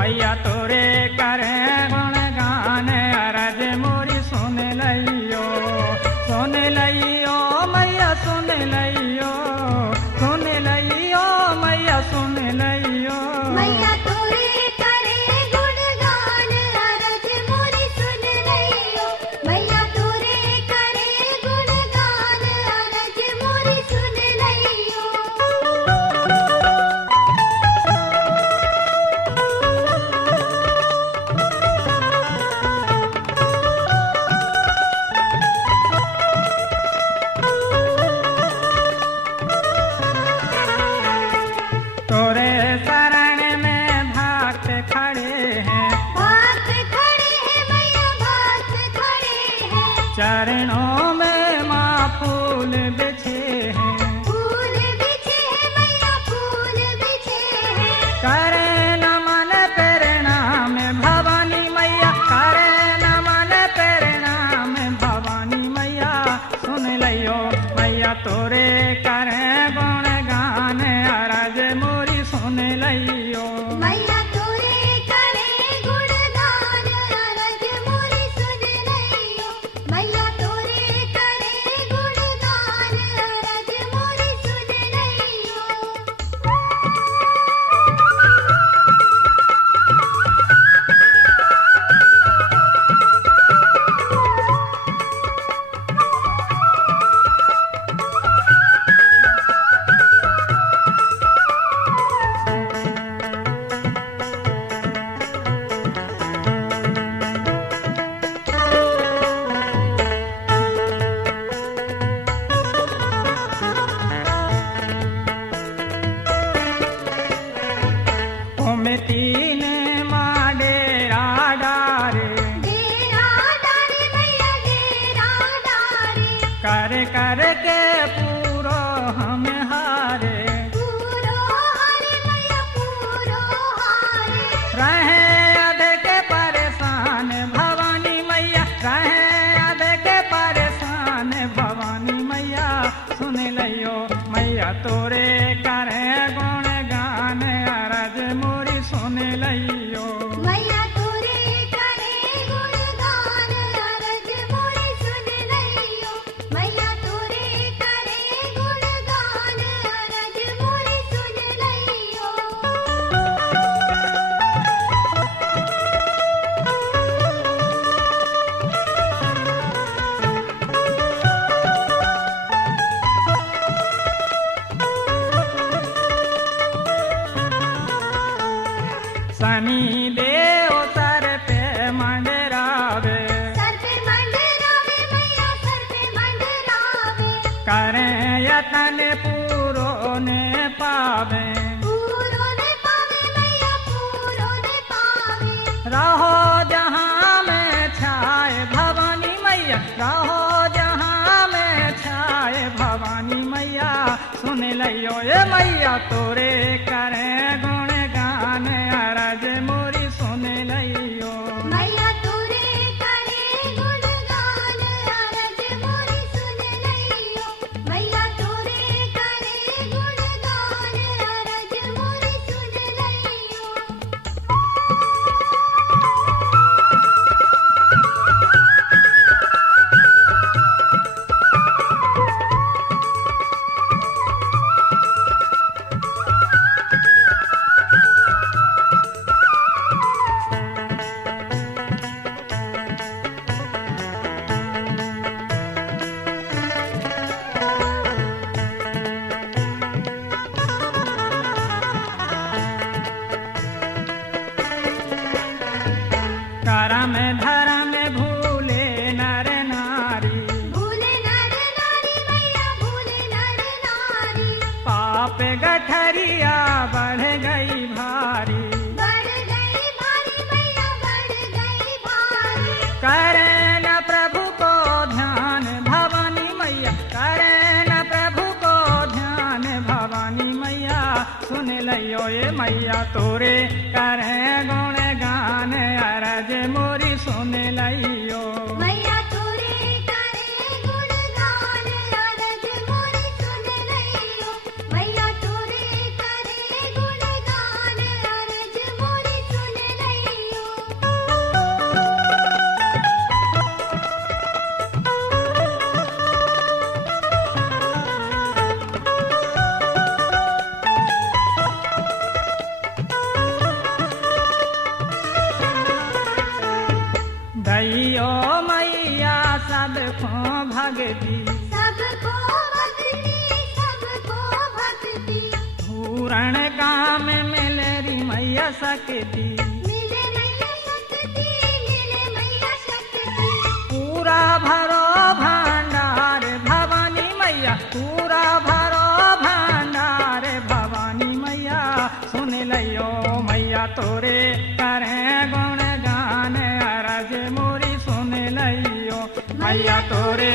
मैया तोरे करे गुणगान अरज मोरी सुन लइयो मैया सुन लइयो मैया सुन लइयो। मैया तोरे करे गुणगान अरज मोरी सुन लइयो मैया तोरे करे गुणगान अरज मोरी सुन लइयो। तोरे शरण में भक्त खड़े हैं मैया भक्त खड़े हैं चरणों में माँ फूल बिछे हैं फूल बिछे हैं मैया फूल बिछे हैं। करे नमन प्रणाम भवानी मैया करे नमन प्रणाम भवानी मैया सुन लियो मैया तोरे करे गुणगान अरज मोरी सुन लियो। मैया तोरे करे गुणगान अरज मोरी सुन लइयो मैया तोरे करे गुणगान अरज मोरी सुन लइयो। तीन माँ डेरा डारे डेरा डारे मैया डेरा डारे कर कर के पूरो हम हारे पूरो हारे मैया पूरो हारे। रहे अध के परेशान भवानी मैया रहे अध के परेशान भवानी मैया सुन लियो मैया तोरे करे गुणगान अरज मोरी सुन लियो। मैया तोरे करे गुणगान अरज मोरी सुन लइयो मैया तोरे करे गुणगान अरज मोरी सुन लइयो। शनि देव सर पे मंडरावे सर पे मंडरावे मैया सर पे मंडरावे करें यतन पूरो ने पावे पूरो ने पावे मैया पूरो ने पावे। रहो जहाँ में छाए भवानी मैया रहो जहाँ में छाए भवानी मैया सुन लियो ये मैया तोरे करे गुणगान अरज मोरी सुन लियो। मैया तोरे करे गुणगान अरज मोरी सुन लइयो मैया तोरे करे गुणगान अरज मोरी सुन लइयो। करम धर्म भूले नर नारी भूले नर नारी मैया भूले नर नारी पाप गठरिया बढ़ गई भारी बढ़ गई भारी मैया बढ़ गई भारी। करे न प्रभु को ध्यान भवानी मैया करे न प्रभु को ध्यान भवानी मैया सुन लियो ये मैया तोरे करे गुणगान अरज मोरी सुन लियो। मैया तोरे करे गुणगान अरज मोरी सुन लइयो मैया तोरे करे गुणगान अरज मोरी सुन भगती सबको भक्ति सबको भक्ति पूरण काम मिलेरी मैया शक्ति मिले मैया शक्ति मिले मैया शक्ति पूरा भरो भंडार भवानी मैया पूरा भरो भंडार भवानी मैया सुन लियो मैया तोरे करें गुण गान अरज मोरी सुन लियो मैया तोरे